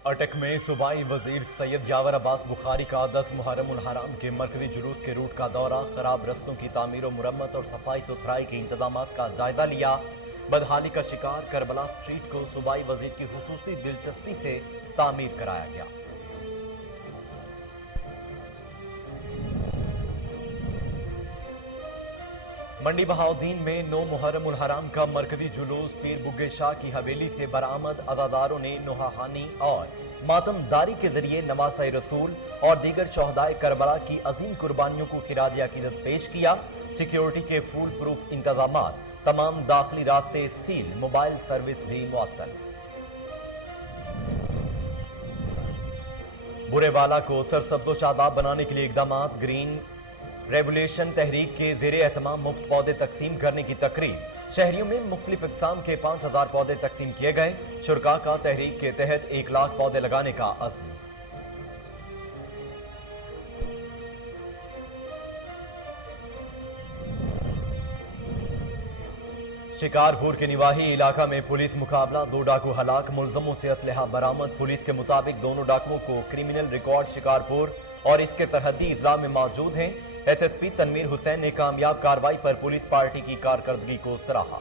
अटक में सूबाई वजीर सैयद यावर अब्बास बुखारी का 10 मुहर्रम उल हराम के मरकजी जुलूस के रूट का दौरा, खराब रस्तों की तामीर व मुरम्मत और सफाई सुथराई के इंतजाम का जायजा लिया। बदहाली का शिकार करबला स्ट्रीट को सूबाई वजीर की खुसूसी दिलचस्पी से तामीर कराया गया। मंडी बहाउद्दीन में 9 मुहर्रम उल हराम का मरकजी जुलूस पीर बुग्गे शाह की हवेली से बरामद। अज़ादारों ने नोहाहानी और मातमदारी के जरिए नवासे रसूल और दीगर शहदाए करबला की अजीम कुर्बानियों को खिराज अकीदत पेश किया। सिक्योरिटी के फुल प्रूफ इंतजामात, तमाम दाखिली रास्ते सील, मोबाइल सर्विस भी मुअत्तल। बुरेवाला को सरसब्ज़ शादाब बनाने के लिए इकदामात। ग्रीन रेवोल्यूशन तहरीक के ज़ेरे एहतमाम मुफ्त पौधे तकसीम करने की तकरीब। शहरियों में मुख्तलिफ इक़साम के 5000 पौधे तकसीम किए गए। शुरका का तहरीक के तहत 1 लाख पौधे लगाने का अज़्म। शिकारपुर के निवाही इलाका में पुलिस मुकाबला, 2 डाकू हलाक, मुलजमों से असलहा बरामद। पुलिस के मुताबिक दोनों डाकुओं को क्रिमिनल रिकॉर्ड शिकारपुर और इसके सरहदी इजला में मौजूद हैं। एसएसपी तनवीर हुसैन ने कामयाब कार्रवाई पर पुलिस पार्टी की कारकर्दगी को सराहा।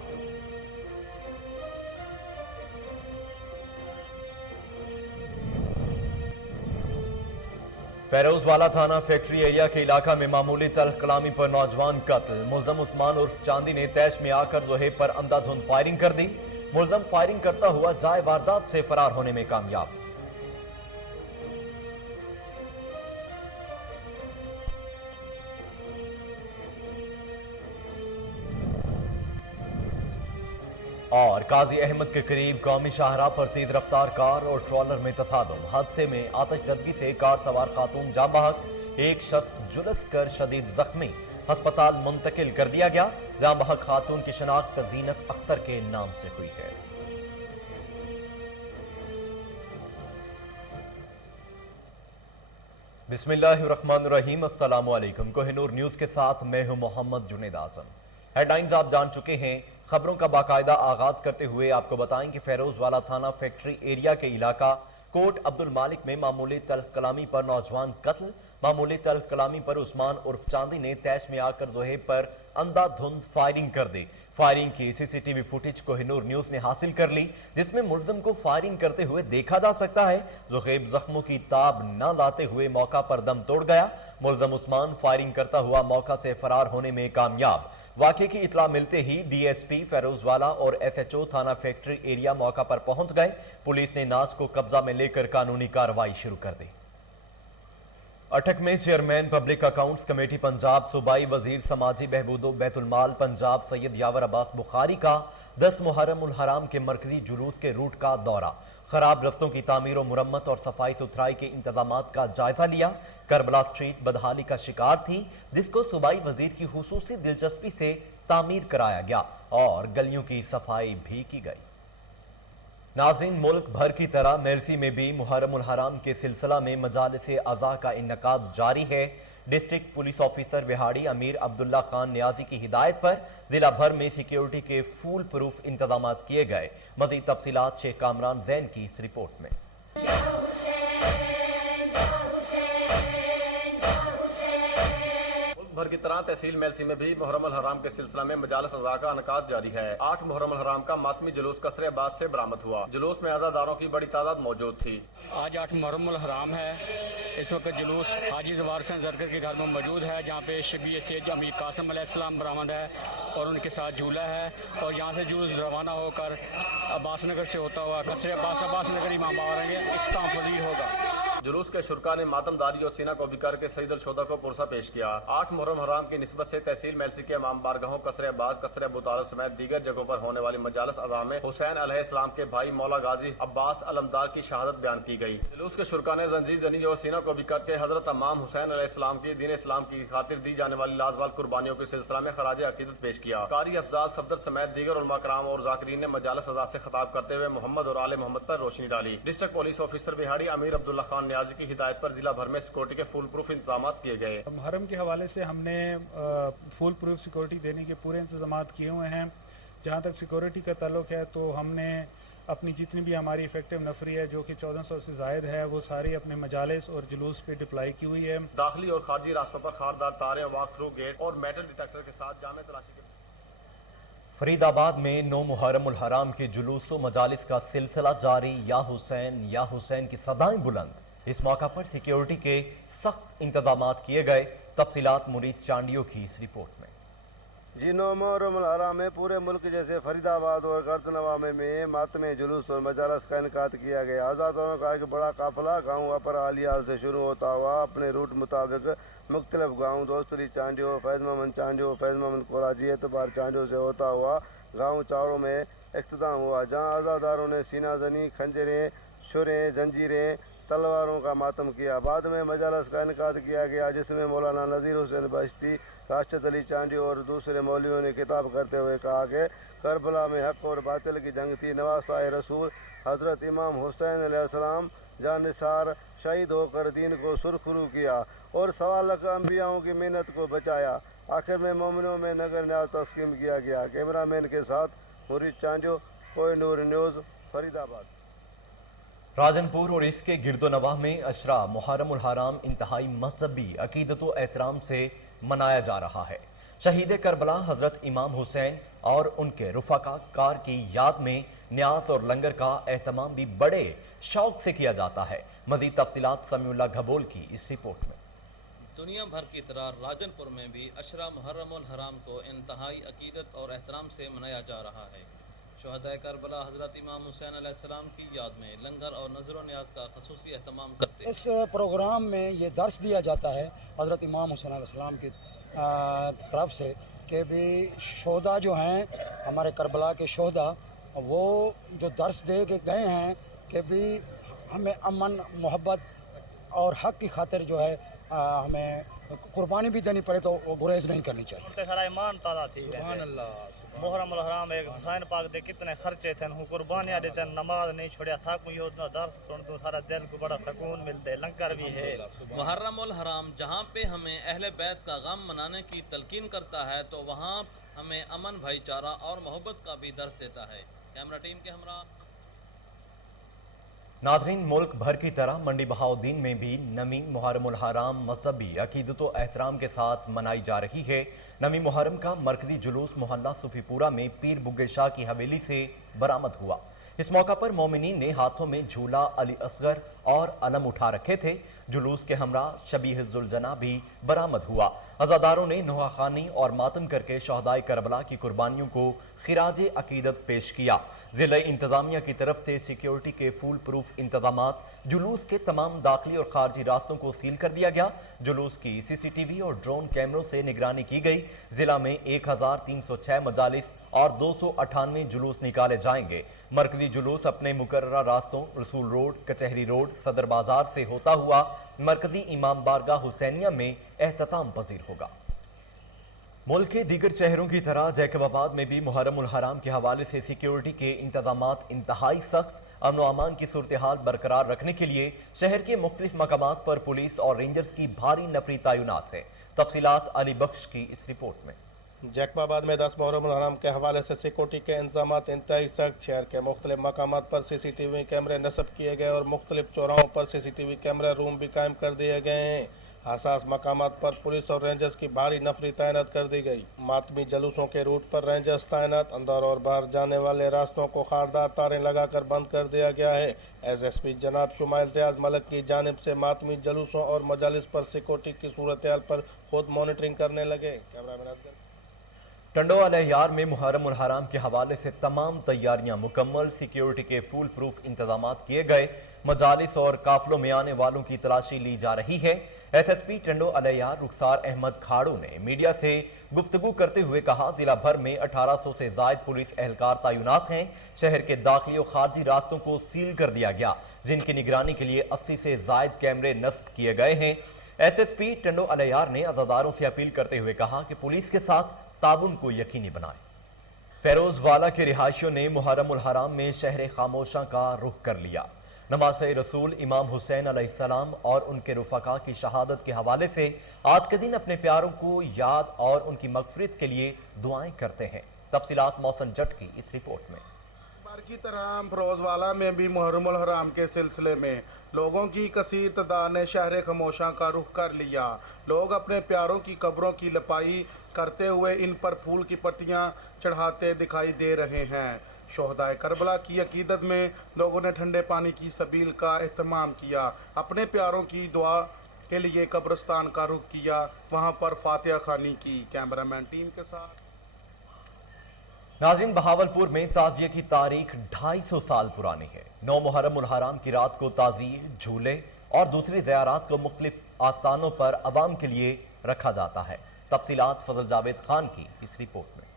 फेरोजवाला थाना फैक्ट्री एरिया के इलाका में मामूली तल्ख कलामी पर नौजवान कत्ल। मुलजम उस्मान उर्फ चांदी ने तैश में आकर जोहेब पर अंधाधुंध फायरिंग कर दी। मुलजम फायरिंग करता हुआ जाए वारदात से फरार होने में कामयाब। और काजी अहमद के करीब कौमी शाहराह पर तेज रफ्तार कार और ट्रॉलर में तसादुम। हादसे में आतिशज़दगी से कार सवार खातून जाँ बहक, एक शख्स झुलस कर शदीद जख्मी, अस्पताल मुंतकिल कर दिया गया। जाँ बहक खातून की शनाख्त ज़ीनत अख्तर के नाम से हुई है। बिस्मिल्लाहिर्रहमानिर्रहीम, अस्सलामु अलैकुम। कोहिनूर न्यूज़ के साथ मैं हूं मोहम्मद जुनेद आज़म। हेडलाइंस आप जान चुके हैं। खबरों का बाकायदा आगाज करते हुए आपको बताएं कि फेरोजवाला थाना फैक्ट्री एरिया के इलाका कोट अब्दुल मालिक में मामूली तल्ख कलामी पर नौजवान कत्ल। मामूली तल्ख कलामी पर उस्मान उर्फ चांदी ने तैश में आकर जोहेब पर अंधाधुंध फायरिंग कर दी। फायरिंग की सीसीटीवी फुटेज कोहिनूर न्यूज ने हासिल कर ली, जिसमें मुलजिम को फायरिंग करते हुए देखा जा सकता है। जोहेब जख्मों की ताब न लाते हुए मौका पर दम तोड़ गया। मुलजिम उस्मान फायरिंग करता हुआ मौका से फरार होने में कामयाब। वाक़े की इतला मिलते ही डीएसपी फेरोजवाला और एसएचओ थाना फैक्ट्री एरिया मौका पर पहुंच गए। पुलिस ने नाश को कब्जा में लेकर कानूनी कार्रवाई शुरू कर दी। अटक में chairman public accounts committee Punjab, सूबाई वजीर समाजी बहबूद बैतुल माल पंजाब सैयद यावर अब्बास बुखारी का 10 मुहर्रम उल हराम के मरकजी जुलूस के रूट का दौरा, खराब रस्तों की तामीर और मुरम्मत और सफाई सुथराई के इंतजामात का जायजा लिया। करबला स्ट्रीट बदहाली का शिकार थी, जिसको सूबाई वजीर की खुसूसी दिलचस्पी से तामीर कराया गया और गलियों की सफाई भी की गई। नाज़रीन, मुल्क भर की तरह मेरसी में भी मुहर्रम उल हराम के सिलसिला में मजालिस अज़ा का इन्नकाद जारी है। डिस्ट्रिक्ट पुलिस ऑफिसर विहाड़ी अमीर अब्दुल्ला खान नियाजी की हिदायत पर जिला भर में सिक्योरिटी के फुल प्रूफ इंतजाम किए गए। मज़ीद तफसीलात शेख कामरान जैन की इस रिपोर्ट में। भर की तरह तहसील मेलसी में भी मुहर्रम अल हराम के सिलसिला में मजालिस अज़ा का इनकाद जारी है। 8 मुहर्रम अल हराम का मातमी जुलूस कसरे अब्बास से बरामद हुआ। जुलूस में अज़ादारों की बड़ी तादाद मौजूद थी। आज 8 मुहर्रम अल हराम है। इस वक्त जुलूस हाजी जवार हुसैन जरगर के घर में मौजूद है, जहाँ पे शबीह सैयद अमीर कासिम अलैहिस्सलाम बरामद है और उनके साथ झूला है। और यहाँ से जुलूस रवाना होकर अब्बास नगर से होता हुआ कसरे अब्बास नगर इमाम बाबा इख्तिताम पजीर होगा। जुलूस के शुरका ने मातमदारी और सीना कोबी करके सईद अल शोदा को पुरसा पेश किया। 8 मुहर्रम हराम की निस्बत से तहसील मेलसी के इमाम बारगाहों कसरे अब्बास, कसरे अबू तालिब समेत दीगर जगहों पर होने वाली मजालिस अज़ा में हुसैन अलैहिस्सलाम के भाई मौला गाजी अब्बास अलमदार की शहादत बयान की गई। जुलूस के शुरका ने जंजीर जनी और सीना कोबी करके हजरत इमाम हुसैन अलैहिस्सलाम की दीन इस्लाम की खातिर दी जाने वाली लाजवाल कुर्बानियों के सिलसिला में खराज अकीदत पेश किया। कारी अफजाल सफदर समेत दीगर उलमा कराम और जाकिरीन ने मजालिस अज़ा से खिताब करते हुए मोहम्मद और आले मोहम्मद पर रोशनी डाली। डिस्ट्रिक्ट पुलिस ऑफिसर बिहाड़ी अमीर अब्दुल्ला खान नियाजी की हिदायत पर जिला भर में सिक्योरिटी के फुल प्रूफ इंतजाम किए गए। मुहर्रम के हवाले से हमने फुल प्रूफ सिक्योरिटी देने के पूरे इंतजाम किए हुए हैं। जहाँ तक सिक्योरिटी का ताल्लुक है तो हमने अपनी जितनी भी हमारी इफेक्टिव नफरी है जो कि 1400 से ज़ायद है वो सारी अपने मजालिस और जुलूस पे डिप्लाई की हुई है। दाखिली और खारजी रास्तों पर खारदार तारें, वॉक थ्रू गेट और मेटल डिटेक्टर के साथ जामे तलाशी के फरीदाबाद में 9 मुहर्रम उल हराम के जुलूस व मजालिस का सिलसिला जारी। या हुसैन की सदाएं बुलंद। इस मौका पर सिक्योरिटी के सख्त इंतजामात किए गए। तफसीलात मुरीद चांडियों की इस रिपोर्ट में। जी 9 मुहर्रम उल हराम में पूरे मुल्क जैसे फरीदाबाद और गर्दनवा में मातमे जुलूस और मजालस का इनकाद किया गया। आज़ादों का एक बड़ा काफिला गाँव अपर आलियाल से शुरू होता हुआ अपने रूट मुताबिक मुख्तलिफ गाँव दोस्तरी चांडियों, फैज़ मोहम्मद चांडियों, फैज़ मोहम्मद कोराजी, एतबार चांडियों से होता हुआ गाँव चारों में इख्तिताम हुआ, जहाँ आज़ादारों ने सीना जनी, खंजरें, शुरें, जंजीरें, तलवारों का मातम किया। बाद में मजालस का इनकाद किया गया जिसमें मौलाना नज़ीर हुसैन बश्ती, राशिद अली चांडी और दूसरे मौलवियों ने खिताब करते हुए कहा कि करबला में हक़ और बातिल की जंग थी। नवासाए रसूल हज़रत इमाम हुसैन अलैहिस्सलाम जानिसार शहीद होकर दीन को सुरखरू किया और 1.25 लाख अंबियाओं की मेहनत को बचाया। आखिर में मोमिनों में नगर न्याज तस्कीम किया गया। कैमरामैन के साथ मुरीद चांडियों, कोहिनूर न्यूज़, फरीदाबाद। राजनपुर और इसके गिरदोनवाह में अशरा मुहर्रम उल हराम इंतहाई मजहबी अकीदत व एहतराम से मनाया जा रहा है। शहीद करबला हजरत इमाम हुसैन और उनके रुफाकार की याद में न्याज और लंगर का एहतमाम भी बड़े शौक से किया जाता है। मजीद तफसीलात समीउल्लाह घबोल की इस रिपोर्ट में। दुनिया भर की तरह राजनपुर में भी अशरा मुहर्रम उल हराम को इंतहाई अकीदत और एहतराम से मनाया जा रहा है। शहदाए करबला हजरत इमाम हुसैन अलैहिस्सलाम की याद में लंगर और नजर न्याज का खसूसी एहतमाम करते हैं। इस प्रोग्राम में ये दर्स दिया जाता है हज़रत इमाम हुसैन अलैहिस्सलाम की तरफ से कि भी शोहदा जो हैं हमारे करबला के शोहदा वो जो दर्स दे के गए हैं कि भी हमें अमन, मोहब्बत और हक़ की खातिर जो है हमें कुर्बानी भी देनी पड़े तो वो गुरेज नहीं करनी चाहिए। सारा ईमान ताज़ा थी मुहर्रम उल हराम एक हुसैन पाक दे कितने खर्चे थे, हूँ कुर्बानियाँ देते, नमाज नहीं छोड़िया, साकू यो दर्स सुन दूँ, सारा दिल को बड़ा सुकून मिलते, लंगर भी है। मुहर्रम उल हराम जहाँ पे हमें अहले बैत का गम मनाने की तलकीन करता है तो वहाँ हमें अमन, भाईचारा और मोहब्बत का भी दर्स देता है। कैमरा टीम के हमरा नाज़रीन, मुल्क भर की तरह मंडी बहाउद्दीन में भी नमी मुहर्रम उल हराम मजहबी अकीदत व एहतराम के साथ मनाई जा रही है। नमी मुहर्रम का मरकजी जुलूस मोहल्ला सूफीपुरा में पीर बुग्गे शाह की हवेली से बरामद हुआ। इस मौका पर मोमिनीन ने हाथों में झूला, अली असगर और अलम उठा रखे थे। जुलूस के हमरा शबीह-उल-जना भी बरामद हुआ। अज़ादारों ने नुहाखानी और मातम करके शहदाए करबला की कुर्बानियों को खिराज अकीदत पेश किया। ज़िला इंतजामिया की तरफ से सिक्योरिटी के फुल प्रूफ इंतजामात, जुलूस के तमाम दाखिली और खारजी रास्तों को सील कर दिया गया। जुलूस की CCTV और ड्रोन कैमरों से निगरानी की गई। जिला में 1306 मजालिस और 298 जुलूस निकाले जाएंगे। मरकजी जुलूस अपने मुकर्ररा रास्तों रसूल रोड, कचहरी रोड, सदर बाजार से होता हुआ मरकजी इमाम बारगाह हुसैनिया में एहतताम पजीर होगा। मुल्क के दीगर शहरों की तरह जैकबाबाद में भी मुहर्रम उल हराम के हवाले से सिक्योरिटी के इंतजामात इंतहाई सख्त। अमन अमान की सूरत हाल बरकरार रखने के लिए शहर के मुख्तलिफ मकामात पर पुलिस और रेंजर्स की भारी नफरी तैनात है। तफसीलात अली बख्श की इस रिपोर्ट में। जैकबाबाद में 10 मुहर्रम उल हराम के हवाले से सिक्योरिटी के इंतजामात इंतहाई सख्त। शहर के मुख्तलिफ मकामात पर CCTV कैमरे नस्ब किए गए और मुख्तलिफ चौराहों पर CCTV कैमरा रूम भी कायम कर दिए गए हैं। हसास मकामात पर पुलिस और रेंजर्स की भारी नफरी तैनात कर दी गई। मातमी जलूसों के रूट पर रेंजर्स तैनात। अंदर और बाहर जाने वाले रास्तों को खारदार तारें लगाकर बंद कर दिया गया है। SSP जनाब शुमाइल रियाज मलिक की जानिब से मातमी जलूसों और मजालिस पर सिक्योरिटी की सूरत हाल पर खुद मॉनिटरिंग करने लगे। कैमरामैन टंडो अलहयार में मुहर्रम उल हराम के हवाले से तमाम तैयारियां मुकम्मल। सिक्योरिटी के फुल प्रूफ इंतजामात किए गए। मजालिस और काफलों में आने वालों की तलाशी ली जा रही है। SSP टंडो अलहयार रुखसार अहमद खाड़ू ने मीडिया से गुफ्तगू करते हुए कहा, जिला भर में 1800 से जायद पुलिस एहलकार तैनात हैं। शहर के दाखिली और खारजी रास्तों को सील कर दिया गया, जिनकी निगरानी के लिए 80 से जायद कैमरे नस्ब किए गए हैं। SSP टंडो अलहयार ने अज़ादारों से अपील करते हुए कहा कि पुलिस के साथ ताउन को यकीनी बनाएं। फेरोजवाला के रिहायशियों ने मुहर्रम उल हराम में शहर खामोशा का रुख कर लिया। नमाज़े रसूल इमाम हुसैन अलैहिस्सलाम और उनके रुफका की शहादत के हवाले से आज के दिन अपने प्यारों को याद और उनकी मगफिरत के लिए दुआएं करते हैं। तफसीलात मौसम जट की इस रिपोर्ट में। हर की तरह फरोजवाला में भी मुहर्रमुल हराम के सिलसिले में लोगों की कसीर तादाद ने शहर खमोशा का रुख कर लिया। लोग अपने प्यारों की कब्रों की लपाई करते हुए इन पर फूल की पत्तियां चढ़ाते दिखाई दे रहे हैं। शोहदाए करबला की अकीदत में लोगों ने ठंडे पानी की सबील का एहतमाम किया, अपने प्यारों की दुआ के लिए कब्रिस्तान का रुख किया, वहां पर फातिहा खानी की। कैमरामैन टीम के साथ नाज़रीन, बहावलपुर में ताज़िये की तारीख 250 साल पुरानी है। 9 मुहर्रम उल हराम की रात को ताज़िये, झूले और दूसरी ज़ियारात को मुख्तलिफ आस्थानों पर अवाम के लिए रखा जाता है। तफसीलात फजल जावेद खान की इस रिपोर्ट में।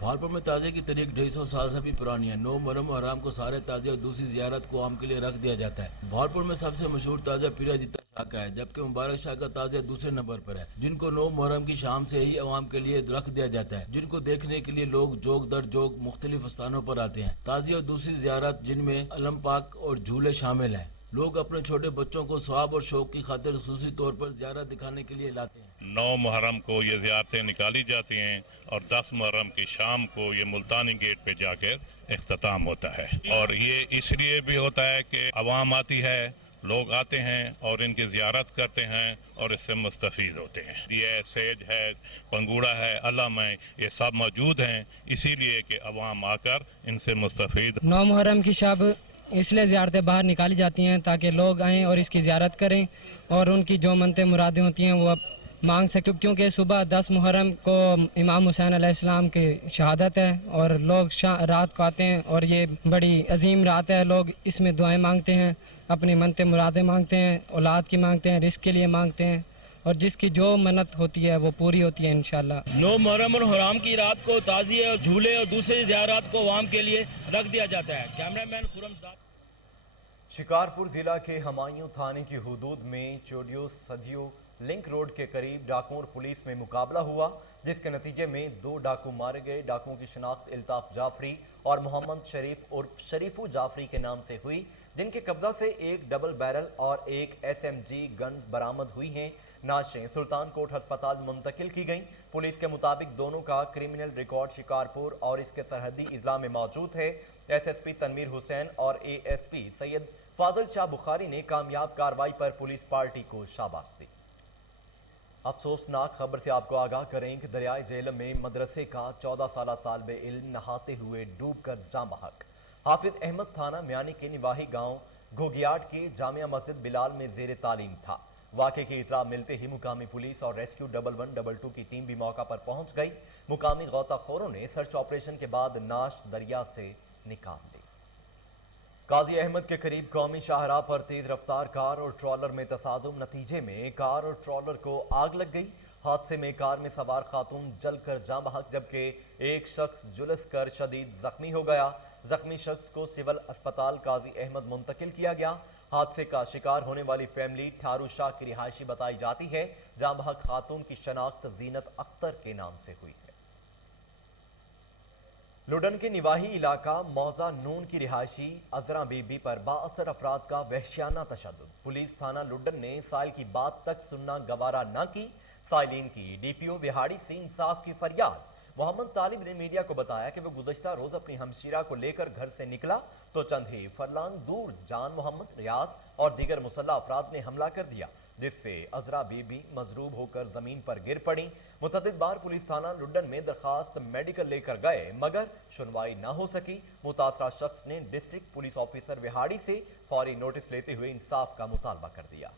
बहावलपुर में ताज़िये की तारीख 250 साल से भी पुरानी है। 9 मुहर्रम हराम को सारे ताज़िये और दूसरी ज़ियारत को आम के लिए रख दिया जाता है। बहावलपुर में सबसे मशहूर ताज़िया पीर अजीता शाह का है, जबकि मुबारक शाह का ताज़िया दूसरे नंबर पर है, जिनको 9 मुहर्रम की शाम से ही आवाम के लिए रख दिया जाता है, जिनको देखने के लिए लोग जोग दर जोग मुख्तलिफ स्थानों पर आते हैं। ताज़िया और दूसरी ज़ियारत जिनमें अलम पाक और झूले शामिल हैं। लोग अपने छोटे बच्चों को सवाब और शौक की खातिर खुसूसी तौर पर ज़ियारत दिखाने के लिए लाते हैं। 9 मुहर्रम को ये ज़ियारतें निकाली जाती हैं और 10 मुहर्रम की शाम को ये मुल्तानी गेट पे जाकर इख्तिताम होता है। और ये इसलिए भी होता है कि आवाम आती है, लोग आते हैं और इनकी ज़ियारत करते हैं और इससे मुस्तफ़ीद होते हैं। ये सेज है, पंगूड़ा है, अलम है, ये सब मौजूद हैं इसीलिए कि आवाम आकर इनसे मुस्तफ़ीद। 9 मुहर्रम की शब इसलिए ज़ियारतें बाहर निकाली जाती हैं ताकि लोग आएँ और इसकी ज़ियारत करें और उनकी जो मनते मुरादें होती हैं वो मांग सकें, क्योंकि सुबह 10 मुहर्रम को इमाम हुसैन अलैहिस्सलाम की शहादत है और लोग रात को आते हैं और ये बड़ी अजीम रात है। लोग इसमें दुआएं मांगते हैं, अपनी मनते मुरादें मांगते हैं, औलाद की मांगते हैं, रिस्क के लिए मांगते हैं और जिसकी जो मन्नत होती है वो पूरी होती है इंशाल्लाह। 9 मुहर्रम और हराम की रात को ताज़िये और झूले और दूसरी ज़ियारत को आवाम के लिए रख दिया जाता है। कैमरामैन खुरम साहब। शिकारपुर जिला के हमायूं थाने की हुदूद में चोडियो सदियो लिंक रोड के करीब डाकुओं और पुलिस में मुकाबला हुआ, जिसके नतीजे में 2 डाकू मारे गए। डाकुओं की शिनाख्त इल्ताफ जाफरी और मोहम्मद शरीफ उर्फ शरीफू जाफरी के नाम से हुई, जिनके कब्जा से एक डबल बैरल और एक SMG गन बरामद हुई हैं। नाशें सुल्तान कोट अस्पताल मुंतकिल की गईं। पुलिस के मुताबिक दोनों का क्रिमिनल रिकॉर्ड शिकारपुर और इसके सरहदी इजला में मौजूद है। SSP तनवीर हुसैन और ASP सैयद फाजिल शाह बुखारी ने कामयाब कार्रवाई पर पुलिस पार्टी को शाबाश दी। अफसोसनाक खबर से आपको आगाह करें कि दरियाए झेलम में मदरसे का 14 साला तालिब इल्म नहाते हुए डूबकर जाँ बहक। हाफिज अहमद थाना म्यानी के निवाही गांव घोगियाट के जामिया मस्जिद बिलाल में जेर तालीम था। वाक़े की इतला मिलते ही मुकामी पुलिस और रेस्क्यू 112 की टीम भी मौका पर पहुंच गई। मुकामी गौताखोरों ने सर्च ऑपरेशन के बाद नाश दरिया से निकाल ली। काजी अहमद के करीब कौमी शाहराह पर तेज रफ्तार कार और ट्रॉलर में तसादुम, नतीजे में कार और ट्रॉलर को आग लग गई। हादसे में कार में सवार खातून जलकर जाँ बहक, जबकि एक शख्स झुलस कर शदीद जख्मी हो गया। जख्मी शख्स को सिविल अस्पताल काजी अहमद मुंतकिल किया गया। हादसे का शिकार होने वाली फैमिली ठारू शाह की रिहायशी बताई जाती है। जाँ बहक खातून की शनाख्त जीनत अख्तर के नाम से हुई है। लुडन के निवाही इलाका मौजा नून की रिहायशी अजरा बीबी पर बाअसर अफराद का वहशियाना तशद्दुद। पुलिस थाना लुडन ने साइल की बात तक सुनना गवारा न की। साइलिन की DPO विहाड़ी से इंसाफ की फरियाद। मोहम्मद तालिब ने मीडिया को बताया कि वो गुज़श्ता रोज अपनी हमशीरा को लेकर घर से निकला तो चंद ही फरलांग दूर जान मोहम्मद, रियाज और दीगर मुसल्ला अफराद ने हमला कर दिया, जिससे अजरा बीबी मजरूब होकर जमीन पर गिर पड़ी। मुतअद्दिद बार पुलिस थाना लुडन में दरखास्त मेडिकल लेकर गए मगर सुनवाई न हो सकी। मुतासरा शख्स ने डिस्ट्रिक्ट पुलिस ऑफिसर विहाड़ी से फौरी नोटिस लेते हुए इंसाफ का मुतालबा कर दिया।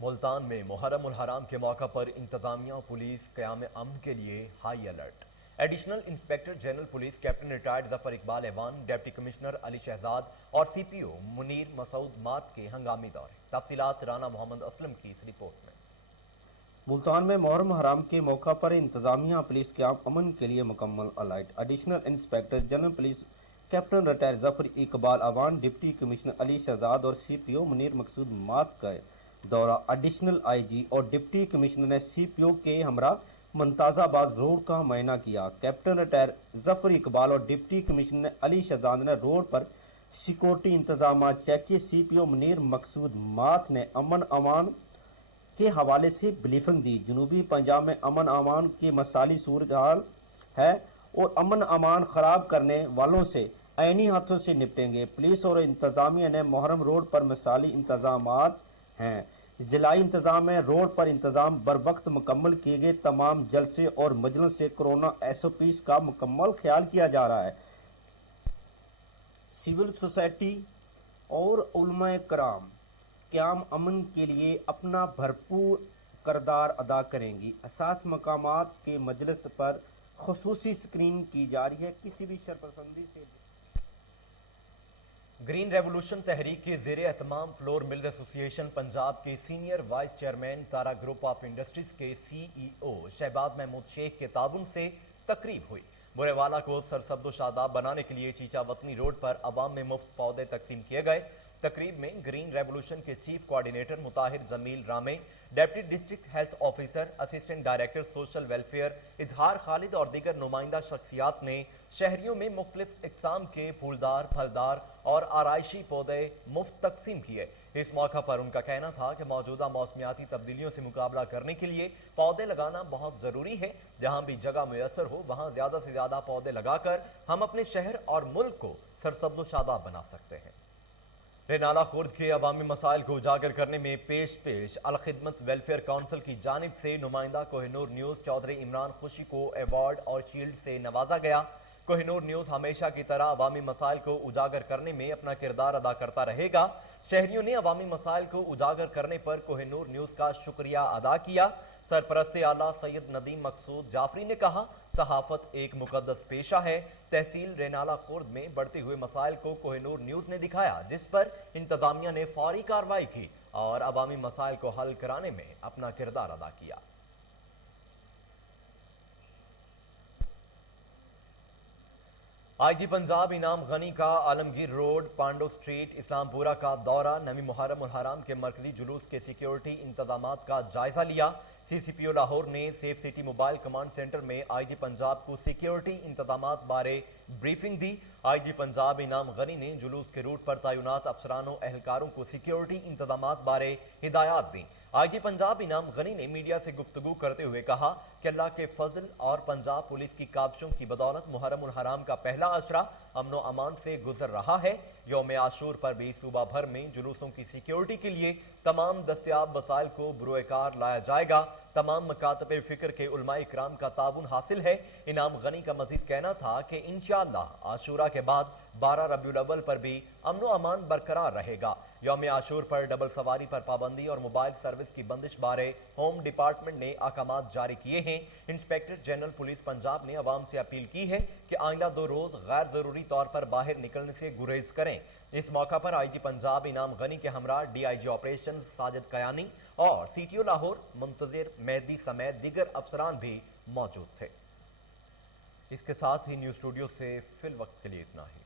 मुल्तान में मुहर्रम उल हराम के मौका पर इंतजामिया और पुलिस क़याम अमन के लिए high alert. Additional inspector general police captain retired Zafar Iqbal Awan, deputy commissioner Ali Shahzad और CPO मुनीर मसूद मार्ट के हंगामी दौरे। तफसीलात राना मोहम्मद असलम की इस रिपोर्ट में। मुल्तान में मुहर्रम हराम के मौका पर इंतजामिया पुलिस क़याम अमन के लिए मुकम्मल alert. Additional inspector general police captain retired Zafar Iqbal Awan, deputy commissioner Ali Shahzad और CPO मुनीर मसूद मार्ट का दौरा। एडिशनल IG और डिप्टी कमिश्नर ने CPO के हमरा मुमताज़ाबाद रोड का मुआयना किया। कैप्टन रिटायर जफर इकबाल और डिप्टी कमिश्नर अली शहजाद ने रोड पर सिक्योरिटी इंतजाम चेक किए। CPO मुनीर मकसूद माथ ने अमन अमान के हवाले से ब्रीफिंग दी। जनूबी पंजाब में अमन अमान की मसाली सूरत हाल है और अमन अमान खराब करने वालों से आईनी हाथों से निपटेंगे। पुलिस और इंतजामिया ने मुहर्रम रोड पर मिसाली इंतजामात हैं। जिलाई इंतजाम में रोड पर इंतजाम बर वक्त मुकम्मल किए गए। तमाम जलसे और मजलिस से कोरोना SOPs का मुकम्मल ख्याल किया जा रहा है। सिविल सोसाइटी और उलमाए कराम क़याम अमन के लिए अपना भरपूर किरदार अदा करेंगी। असास मकामात के मजलिस पर खुसूसी स्क्रीन की जा रही है। किसी भी शरपसंदी से ग्रीन रेवोल्यूशन तहरीक के ज़ेरे एहतमाम फ्लोर मिल्स एसोसिएशन पंजाब के senior vice chairman Tara group of industries के CEO शहबाज महमूद शेख के ताउन से तकरीब हुई। बुरेवाला को सरसब्द शादाब बनाने के लिए चीचा वतनी रोड पर अवाम में मुफ्त पौधे तकसीम किए गए। तकरीब में ग्रीन रेवोल्यूशन के चीफ कोऑर्डिनेटर मुताहिर जमील रामे, deputy district health officer, assistant director social welfare इजहार खालिद और दीगर नुमाइंदा शख्सियात ने शहरियों में मुख्तलिफ इकसाम के फूलदार, फलदार और आराइशी पौधे मुफ्त तकसीम किए। इस मौका पर उनका कहना था कि मौजूदा मौसमियाती तब्दीलियों से मुकाबला करने के लिए पौधे लगाना बहुत ज़रूरी है। जहाँ भी जगह मुयसर हो वहाँ ज़्यादा से ज़्यादा पौधे लगाकर हम अपने शहर और मुल्क को सरसब्द शादाब बना सकते हैं। रेनाला खुर्द के अवामी मसाइल को उजागर करने में पेश अल-खिदमत वेलफेयर काउंसिल की जानिब से नुमाइंदा कोहिनूर न्यूज़ चौधरी इमरान खुशी को अवार्ड और शील्ड से नवाजा गया। कोहिनूर न्यूज़ हमेशा की तरह अवामी मसाइल को उजागर करने में अपना किरदार अदा करता रहेगा। शहरियों ने अवामी मसाइल को उजागर करने पर कोहिनूर न्यूज़ का शुक्रिया अदा किया। सरपरस्ते आला सैयद नदीम मकसूद जाफरी ने कहा, सहाफत एक मुकद्दस पेशा है। तहसील रेनाला खुर्द में बढ़ते हुए मसाइल को कोहिनूर न्यूज़ ने दिखाया, जिस पर इंतजामिया ने फौरी कार्रवाई की और अवामी मसाइल को हल कराने में अपना किरदार अदा किया। IG पंजाब इनाम गनी का आलमगीर रोड, पांडो स्ट्रीट, इस्लामपुरा का दौरा, नवी मुहर्रम उल हराम के मरकजी जुलूस के सिक्योरिटी इंतजामात का जायजा लिया। CCPO लाहौर ने safe city mobile command centre में IG पंजाब को सिक्योरिटी इंतजामात बारे ब्रीफिंग दी। IG पंजाब इनाम गनी ने जुलूस के रूट पर तैनात अफसरानों एहलकारों को सिक्योरिटी इंतजामात बारे हिदायत दी। IG पंजाब इनाम गनी ने मीडिया से गुफ्तगू करते हुए कहा कि अल्लाह के फजल और पंजाब पुलिस की काविशों की बदौलत मुहर्रम उल हराम का पहला अशरा अमनो अमान से गुजर रहा है। यौम आशूर पर भी सूबा भर में जुलूसों की सिक्योरिटी के लिए तमाम दस्तयाब वसाइल को बुरोकार लाया जाएगा। तमाम मकातब फिक्र के उलमाए इकराम का ताउन हासिल है। इनाम गनी का मजीद कहना था कि इंशाअल्लाह आशूरा के बाद 12 रबीउल अव्वल पर भी अमनो अमान बरकरार रहेगा। यौम आशूर पर डबल सवारी पर पाबंदी और मोबाइल सर्विस की बंदिश बारे होम डिपार्टमेंट ने अहकामात जारी किए हैं। इंस्पेक्टर जनरल पुलिस पंजाब ने अवाम से अपील की है कि आइंदा 2 रोज गैर जरूरी तौर पर बाहर निकलने से गुरेज करें। इस मौका पर IG पंजाब इनाम गनी के हमरा DIG ऑपरेशन साजिद कयानी और CTO लाहौर मुंतजिर मेहदी समेत दीगर अफसरान भी मौजूद थे। इसके साथ ही न्यूज़ स्टूडियो से फिल वक्त के लिए इतना ही।